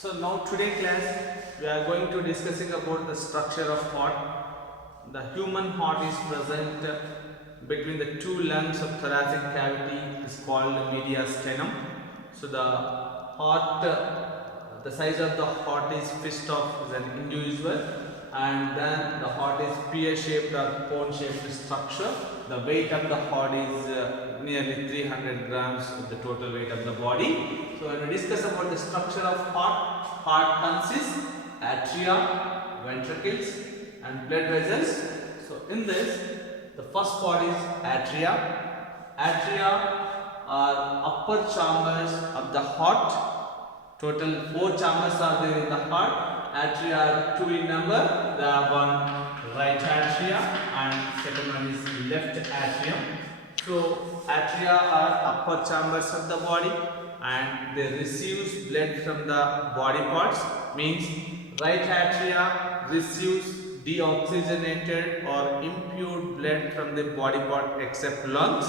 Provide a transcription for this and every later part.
So now today class we are going to discussing about the structure of heart. The human heart is present between the two lungs of thoracic cavity is called mediastinum. So the heart, the size of the heart is fist of an individual, and then the heart is pear shaped or cone shaped structure. The weight of the heart is nearly 300 grams of the total weight of the body. So when we discuss about the structure of heart consists atria, ventricles and blood vessels. So in this, the first part is atria. Atria are upper chambers of the heart. Total 4 chambers are there in the heart. Atria are 2 in number. There are one right atria and second one is left atrium. So atria are upper chambers of the body and they receives blood from the body parts. Means right atria receives deoxygenated or impure blood from the body part except lungs.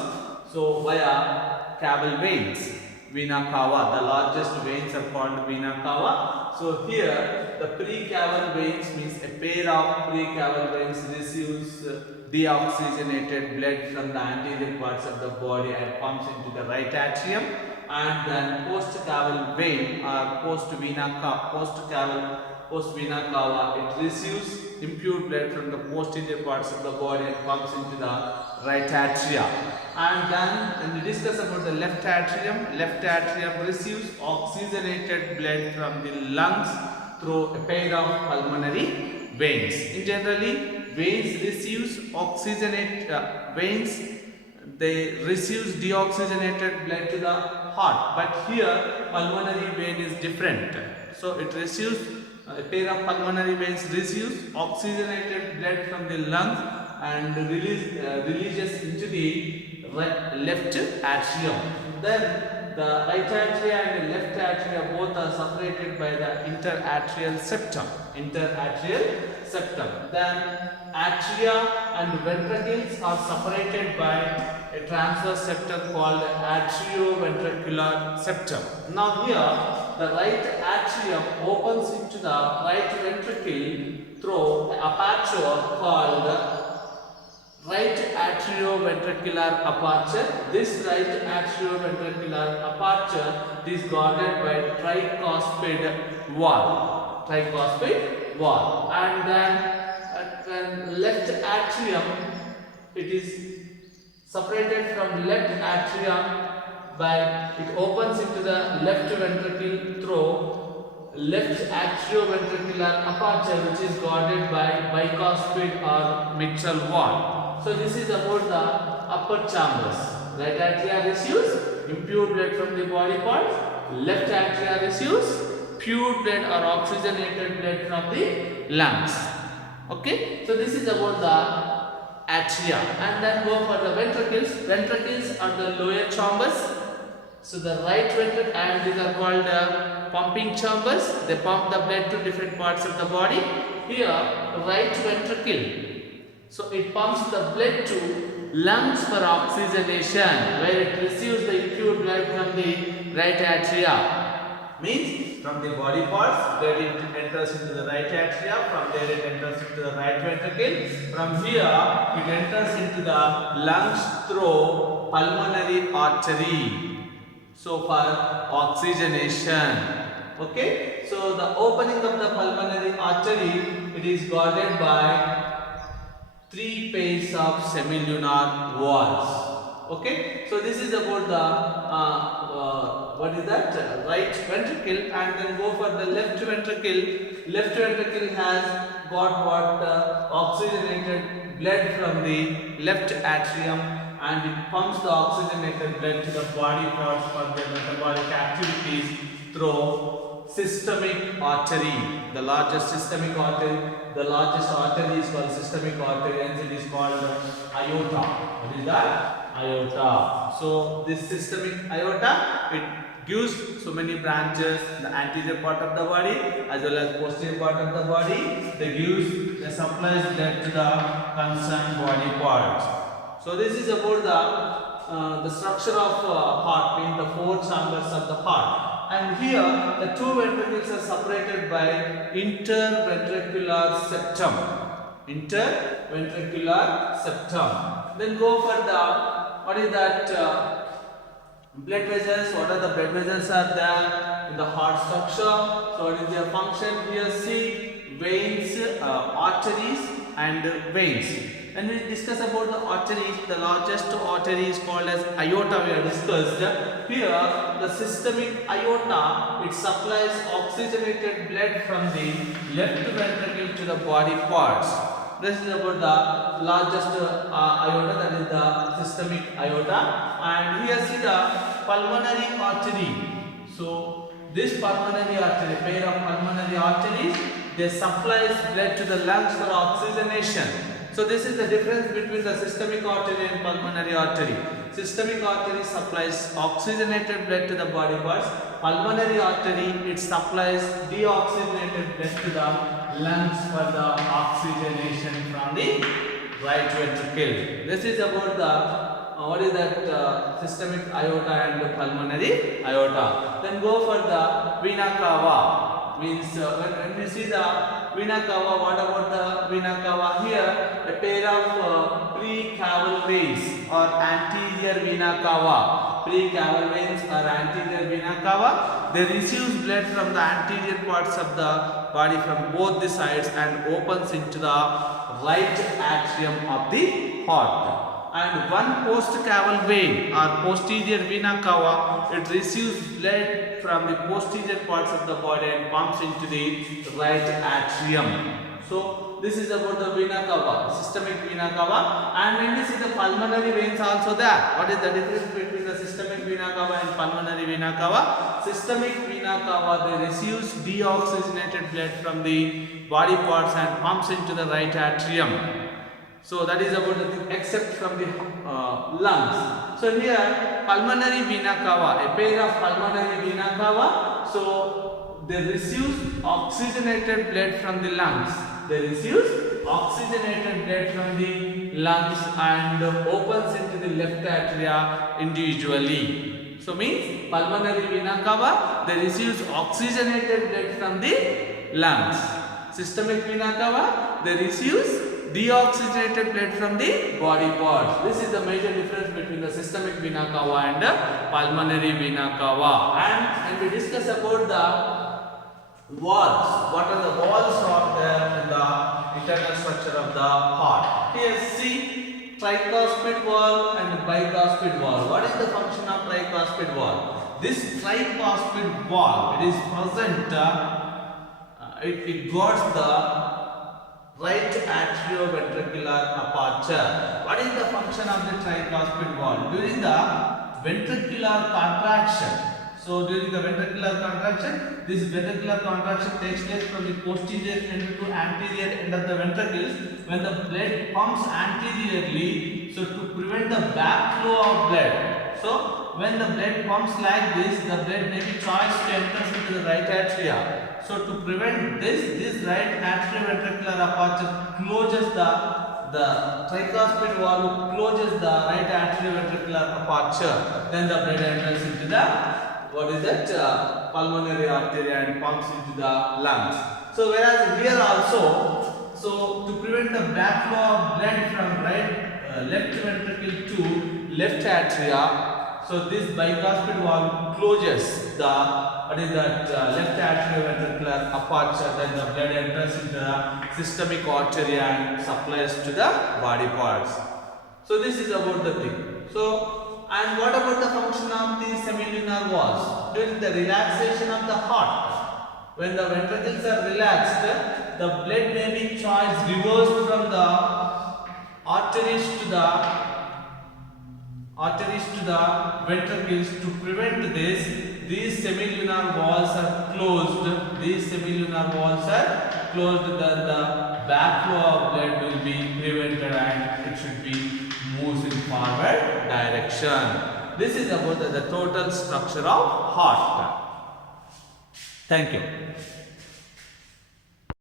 So via caval veins, vena cava, the largest veins are called vena cava. So here the precaval veins means a pair of precaval veins receives deoxygenated blood from the anterior parts of the body and pumps into the right atrium, and then postcaval vein or post vena cava, it receives impure blood from the posterior parts of the body and pumps into the right atria. And then when we discuss about the left atrium receives oxygenated blood from the lungs through a pair of pulmonary veins. In generally, veins receives they receives deoxygenated blood to the heart, but here pulmonary vein is different. So it receives a pair of pulmonary veins receives oxygenated blood from the lungs and releases into the left atrium. Then the right atria and the left atria both are separated by the interatrial septum. Then atria and ventricles are separated by a transverse septum called atrioventricular septum. Now here the right atrium opens into the right ventricle through an aperture called right atrioventricular aperture. This right atrioventricular aperture is guarded by tricuspid wall. And then left atrium, it is separated from left atrium by it opens into the left ventricle through left atrioventricular aperture, which is guarded by bicuspid or mitral wall. So this is about the upper chambers. Right atria receives impure blood from the body parts. Left atria receives pure blood or oxygenated blood from the lungs. Okay, so this is about the atria. And then go for the ventricles. Ventricles are the lower chambers. So the right ventricle, and these are called pumping chambers. They pump the blood to different parts of the body. Here, right ventricle. So it pumps the blood to lungs for oxygenation, where it receives the impure blood from the right atria. Means from the body parts, blood enters into the right atria. From there it enters into the right ventricle. From here it enters into the lungs through pulmonary artery. So for oxygenation. Okay. So the opening of the pulmonary artery, it is guarded by 3 pairs of semilunar walls. Okay. So this is about the what is that? Right ventricle, and then go for the left ventricle. Left ventricle has got what oxygenated blood from the left atrium, and it pumps the oxygenated blood to the body parts for their metabolic activities through systemic artery. The largest systemic artery, the largest artery is called systemic artery, and it is called aorta. What is that? Aorta. So this systemic aorta, it gives so many branches, the anterior part of the body as well as posterior part of the body. They supplies blood to the concerned body parts. So this is about the structure of heart, being the 4 chambers of the heart. and here the two ventricles are separated by interventricular septum. Interventricular septum. Then go for the, what is that, blood vessels. What are the blood vessels are there in the heart structure? So what is their function? Here see veins, arteries and veins. When we discuss about the arteries, the largest artery is called as aorta. We have discussed here the systemic aorta. It supplies oxygenated blood from the left ventricle to the body parts. This is about the largest aorta, that is the systemic aorta. And here see the pulmonary artery. So this pulmonary artery, pair of pulmonary arteries, they supplies blood to the lungs for oxygenation. So this is the difference between the systemic artery and pulmonary artery. Systemic artery supplies oxygenated blood to the body parts. Pulmonary artery, it supplies deoxygenated blood to the lungs for the oxygenation from the right ventricle. This is about the what is that systemic aorta and pulmonary aorta. Then go for the vena cava. Means when we see the vena cava, what about the vena cava? Here a pair of precaval veins or anterior vena cava. Precaval veins or anterior vena cava, they receive blood from the anterior parts of the body from both the sides and opens into the right atrium of the heart. And one postcaval vein or posterior vena cava, it receives blood from the posterior parts of the body and pumps into the right atrium. So this is about the vena cava, systemic vena cava. And when we see the pulmonary veins also there, what is the difference between the systemic vena cava and pulmonary vena cava? Systemic vena cava, they receives deoxygenated blood from the body parts and pumps into the right atrium. So that is about the thing, except from the lungs. So here pulmonary vena cava, a pair of pulmonary vena cava, so they receive oxygenated blood from the lungs. They receive oxygenated blood from the lungs and opens into the left atria individually. So means pulmonary vena cava, they receive oxygenated blood from the lungs. Systemic vena cava, they receive deoxygenated blood from the body parts. This is the major difference between the systemic vena cava and pulmonary vena cava. And we discuss about the walls. What are the walls are there in the internal structure of the heart? Here see tricuspid wall and bicuspid wall. What is the function of tricuspid wall? This tricuspid wall, it is present, it guards the right atrioventricular aperture. What is the function of the tricuspid wall? During the ventricular contraction. So during the ventricular contraction, this ventricular contraction takes place from the posterior end to anterior end of the ventricles. When the blood pumps anteriorly, so to prevent the backflow of blood. So when the blood pumps like this, the blood may be choice to enter into the right atria. So to prevent this right atrioventricular aperture closes the tricuspid wall closes the right atrioventricular aperture. Then the blood enters into the, what is that, pulmonary artery and pumps into the lungs. So whereas here also, so to prevent the backflow of blood from left ventricle to left atria, so this bicuspid wall closes the, what is that, left atrioventricular aperture. Then the blood enters into the systemic artery and supplies to the body parts. So this is about the thing. So, and what about the function of the semilunar walls? During the relaxation of the heart, when the ventricles are relaxed, the blood may be charged reversed from the arteries to the ventricles. To prevent this, these semilunar walls are closed. These semilunar walls are closed, then the backflow of blood will be prevented and it should be moves in forward direction. This is about the total structure of heart. Thank you.